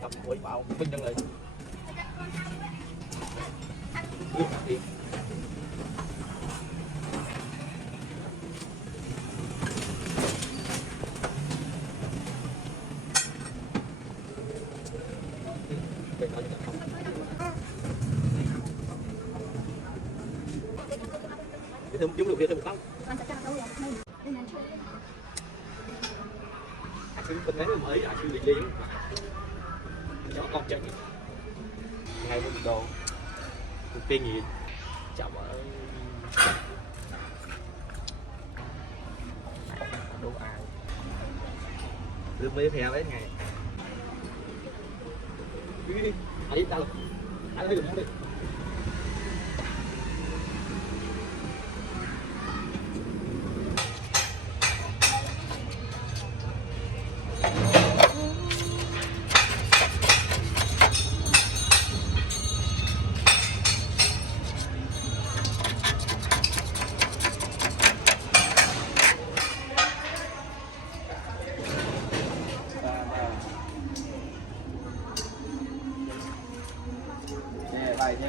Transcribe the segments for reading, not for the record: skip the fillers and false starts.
Cầm quay vào binh nhân lại. Thêm chúng được thêm một tóc. Bên đấy mới sư đi liên cho con chân ngay với đồ tiên gì chậm ở đồ ai đưa mấy phe đấy ngày đi đâu anh đi đi. Đây nhé.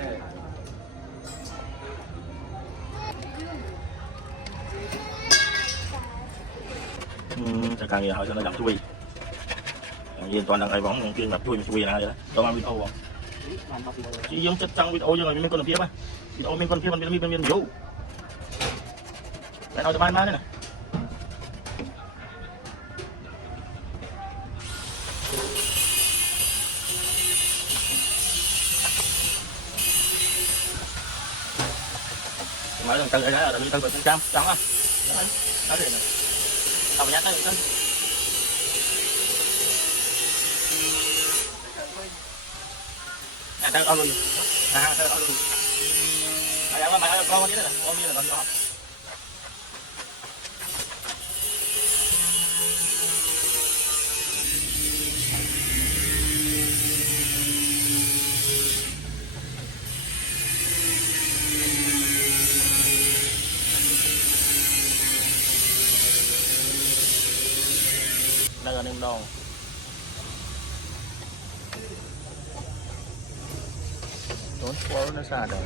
Chắc càng nhiều hỏi cho nó giảm chui. Nhìn toàn là cái bóng còn kia ngập chui này vậy đó. Tao mang video không? Chỉ giống chất tăng video cho người mình con phía á. Video mình con phía mình vô. Lại nói cho ban này nè. Mới lần từ đây là mình từ từ trăm trắng á. Đó đi nè. Tao nhắc tới được. À tao luôn. À tao luôn. À mày con đi nè, con đi là con đó. Đây là nem đòn. Tốn quá nó xa rồi.